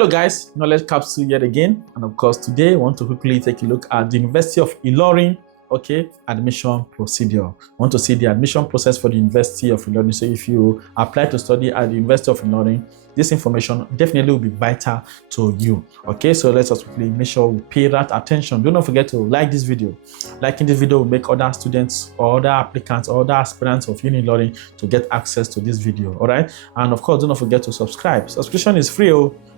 Hello guys, Knowledge Capsule yet again, and of course today I want to quickly take a look at the University of Ilorin, admission procedure. I want to see the admission process for the University of Ilorin. So if you apply to study at the University of Ilorin, this information definitely will be vital to you. So let's just quickly make sure we pay that attention. Do not forget to like this video. Liking this video will make other students or other applicants or other aspirants of UNILORIN to get access to this video. All right, and of course do not forget to subscribe. Subscription is free.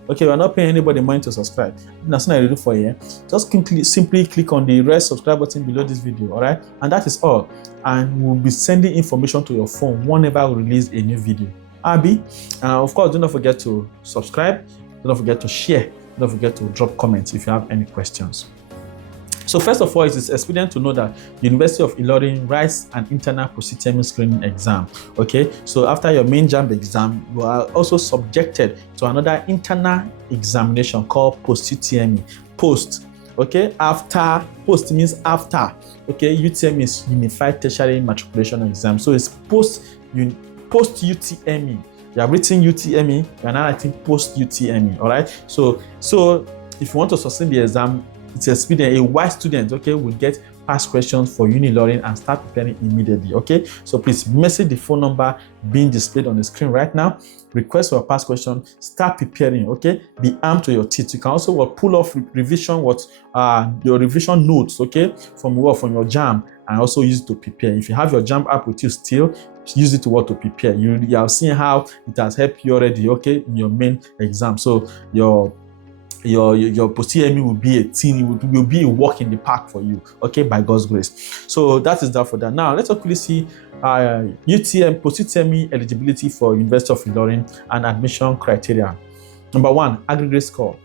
We're not paying anybody money to subscribe. That's not really for you. Just simply click on the red subscribe button below this video, all right? And that is all. And we'll be sending information to your phone whenever we release a new video. Of course, do not forget to subscribe. Do not forget to share. Do not forget to drop comments if you have any questions. So first of all, it is expedient to know that the University of Ilorin writes an internal post-UTME screening exam. So after your main JAMB exam, you are also subjected to another internal examination called post-UTME. Post. After. Post means after. UTME is Unified Tertiary Matriculation Exam. So it's post-UTME. You have written UTME, you are now writing post-UTME. All right. So if you want to sustain the exam, it's expedient. A wise student, will get past questions for UNILORIN and start preparing immediately. So please message the phone number being displayed on the screen right now. Request for a past question. Start preparing. Be armed to your teeth. You can also pull off revision your revision notes. From your JAMB, and also use it to prepare. If you have your JAMB app with you still, use it to prepare. You have seen how it has helped you already. In your main exam. So your post-UTME will be a team, it will be a walk in the park for you, by God's grace. So that is that for that. Now let's quickly see post-UTME eligibility for University of Ilorin and admission criteria. Number 1, aggregate score.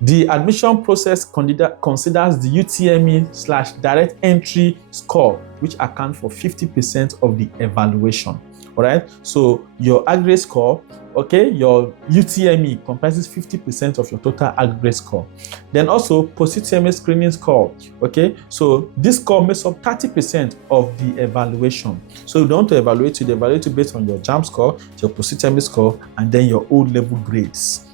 The admission process considers the UTME/direct entry score, which accounts for 50% of the evaluation. All right, so your aggregate score, your UTME comprises 50% of your total aggregate score. Then also post-UTME screening score, so this score makes up 30% of the evaluation. So you don't want to evaluate you based on your JAMB score, your post-UTME score, and then your O-level grades.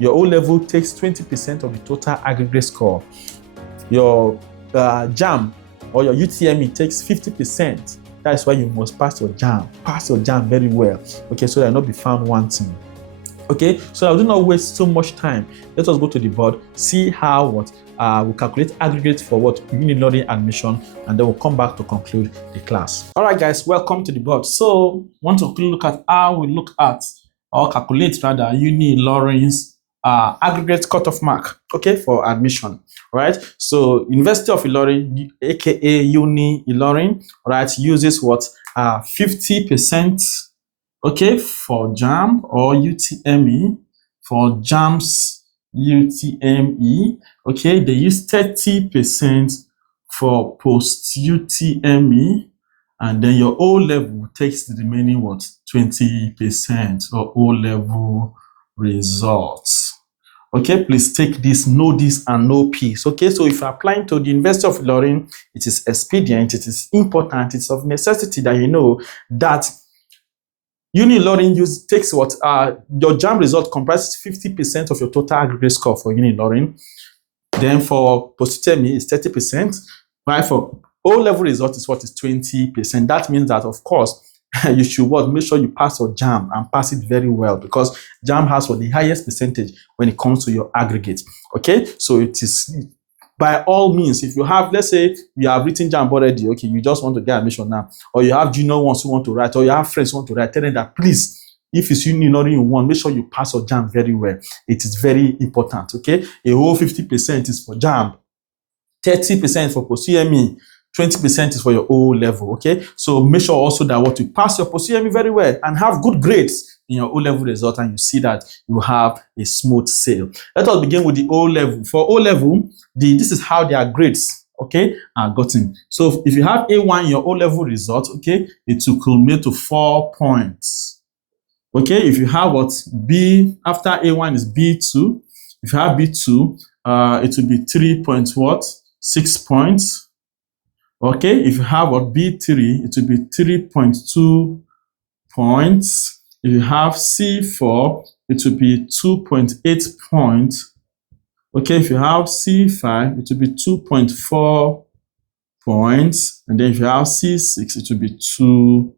Your O-level takes 20% of the total aggregate score. Your JAMB or your UTME takes 50%. That's why you must pass your JAMB. Pass your JAMB very well. So that you'll not be found wanting. So I do not waste so much time. Let us go to the board, see how we calculate aggregate for UNILORIN admission, and then we'll come back to conclude the class. All right, guys, welcome to the board. So want to look at how we look at or calculate rather UNILORIN's aggregate cutoff mark, for admission. Right, so University of Ilorin, aka UNILORIN, right, uses 50%, for JAMB or UTME. For JAMB's UTME, they use 30% for post-UTME, and then your O-level takes the remaining 20% or O-level results. Please take this, know this, and know peace. So if you're applying to the University of Ilorin, it is expedient, it is important, it's of necessity that you know that UNILORIN takes your JAMB result comprises 50% of your total aggregate score for UNILORIN. Then for post-UTME is 30%. Right, for O-level result is 20%. That means that, of course, you should make sure you pass your JAMB and pass it very well, because JAMB has the highest percentage when it comes to your aggregate. So it is by all means, if you have, let's say you have written JAMB already, you just want to get admission now, or you have junior ones who want to write, or you have friends who want to write, tell them that please, if it's UNILORIN you want, make sure you pass your JAMB very well. It is very important. A whole 50% is for JAMB, 30% for post-UTME, 20% is for your O-level, So make sure also that you pass your post-UTME very well and have good grades in your O-level result, and you see that you have a smooth sail. Let us begin with the O-level. For O-level, this is how their grades, are gotten. So if you have A1 in your O-level result, it will culminate to 4 points. If you have B, after A1 is B2, if you have B2, it will be 3.6 points. If you have B3, it will be 3.2 points. If you have C4, it will be 2.8 points. Okay, if you have C5, it will be 2.4 points. And then if you have C6, it will be 2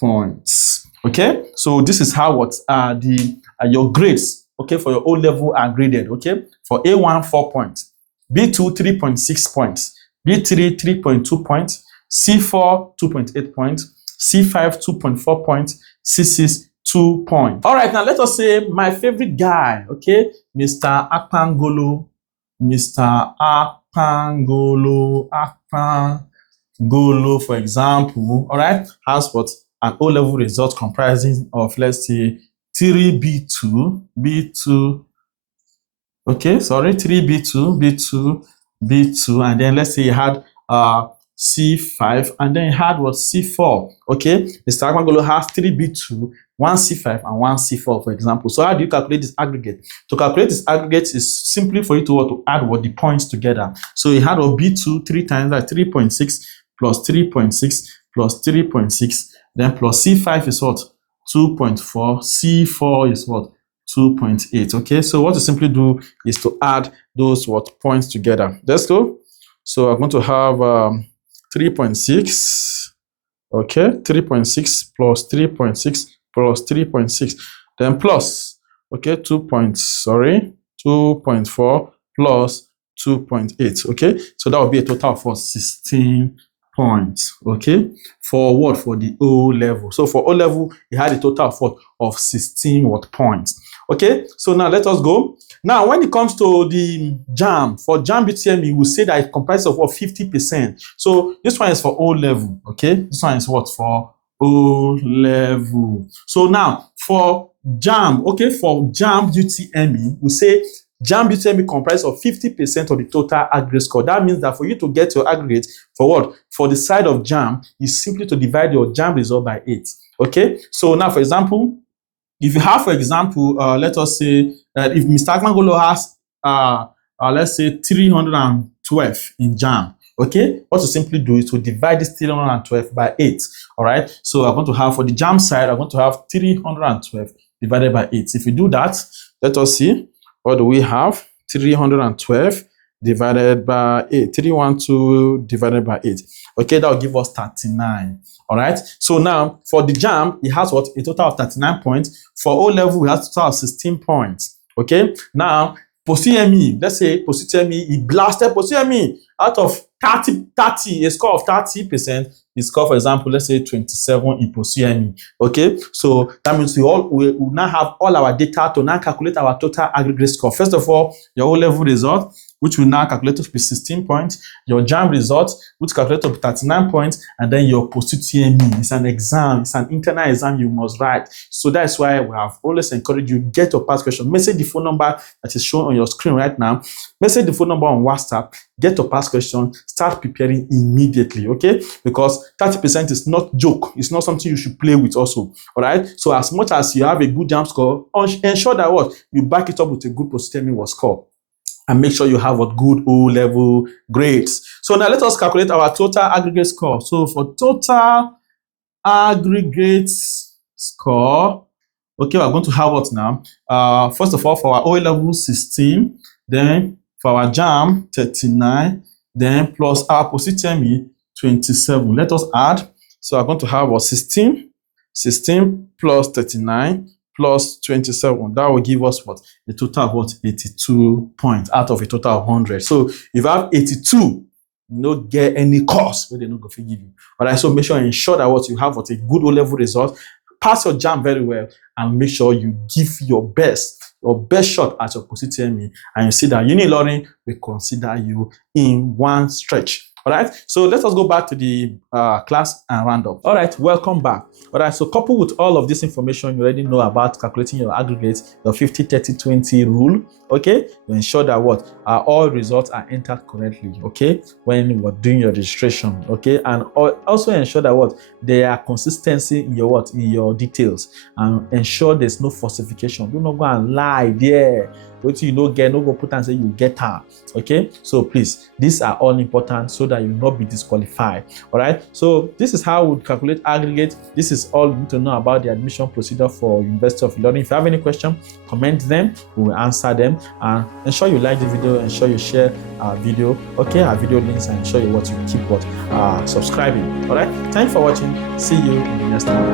points. Okay, so this is how your grades, okay, for your O level are graded. Okay, for A1, 4 points, B2, 3.6 points, B3, 3.2 points, C4, 2.8 points, C5, 2.4 points, C6, 2 points. All right, now let us say my favorite guy, okay, Mr. Akpangolo, for example, all right, has what? An O-level result comprising of, let's say, 3B2, okay, sorry, 3B2, and then let's say you had C5, and then you had what? C4, okay? Mr. Akpangolo has 3B2, 1 C5, and 1 C4, for example. So how do you calculate this aggregate? To calculate this aggregate is simply for you to add what the points together. So you had a B2 3 times that 3.6 plus 3.6 plus 3.6, then plus C5 is what? 2.4, C4 is what? 2.8. Okay, so what you simply do is to add those what points together. Let's go. So I'm going to have 3.6. Okay, 3.6 plus 3.6 plus 3.6, then plus, okay, 2.4 plus 2.8. Okay, so that will be a total of 16 points. Okay, for what? For the O level. So for O level, you had a total of what? Of 16 points. Okay, so now let us go. Now, when it comes to the JAM, for JAM UTME, we say that it comprises of what? 50%. So this one is for O level. Okay, this one is what? For O level. So now for JAM, okay, for JAM UTME, we say JAM UTME comprises of 50% of the total aggregate score. That means that for you to get your aggregate, for what? For the side of JAM, is simply to divide your JAM result by 8. Okay, so now for example, if you have, for example, let us say that if Mr. Akpangolo has, let's say 312 in JAM, okay, what to simply do is to divide this 312 by 8, all right? So I'm going to have, for the JAM side, I'm going to have 312 divided by 8. If you do that, let us see, what do we have? 312 divided by 8, 312 divided by 8. Okay, that will give us 39. All right. So now for the JAM, it has what? A total of 39 points. For O level, we have a total of 16 points. Okay. Now, post-UTME, let's say post-UTME, he blasted post-UTME out of 30, a score of 30%. He scored, for example, let's say 27 in post-UTME. Okay. So that means we now have all our data to now calculate our total aggregate score. First of all, your O level result, which will now calculate to be 16 points, your JAM result, which calculates to be 39 points, and then your post-UTME. It's an exam, it's an internal exam you must write. So that's why we have always encouraged you, get your past question. Message the phone number that is shown on your screen right now. Message the phone number on WhatsApp, get your past question, start preparing immediately, okay? Because 30% is not joke. It's not something you should play with also, all right? So as much as you have a good JAM score, ensure that what? You back it up with a good post-UTME score. And make sure you have a good O-level grades. So now let us calculate our total aggregate score. So for total aggregate score, okay, we're going to have what now? First of all, for our O-level 16, then for our JAM 39, then plus our post-UTME 27. Let us add. So I'm going to have what? 16 plus 39 plus 27. That will give us what? A total of what? 82 points out of a total of 100. So if you have 82, you don't get any course where they're not going to give you. All right, so make sure and ensure that what you have what a good O-level result, pass your JAM very well, and make sure you give your best shot at your post-UTME, and you see that UNILORIN will consider you in one stretch. All right, so let us go back to the class and round up. All right, welcome back. All right, so coupled with all of this information, you already know about calculating your aggregate, the 50-30-20 rule. Okay, you ensure that what all results are entered correctly. Okay, when you are doing your registration. Okay, and also ensure that what there are consistency in your details, and ensure there's no falsification. Do not go and lie there What you no get, no go put and say you get time. Okay, so please, these are all important so that you will not be disqualified. All right, so this is how we calculate aggregate. This is all you need to know about the admission procedure for University of Ilorin. If you have any question, comment them, we will answer them. And ensure you like the video, ensure you share our video, okay, our video links, and ensure you keep subscribing. All right, thanks for watching. See you in the next one.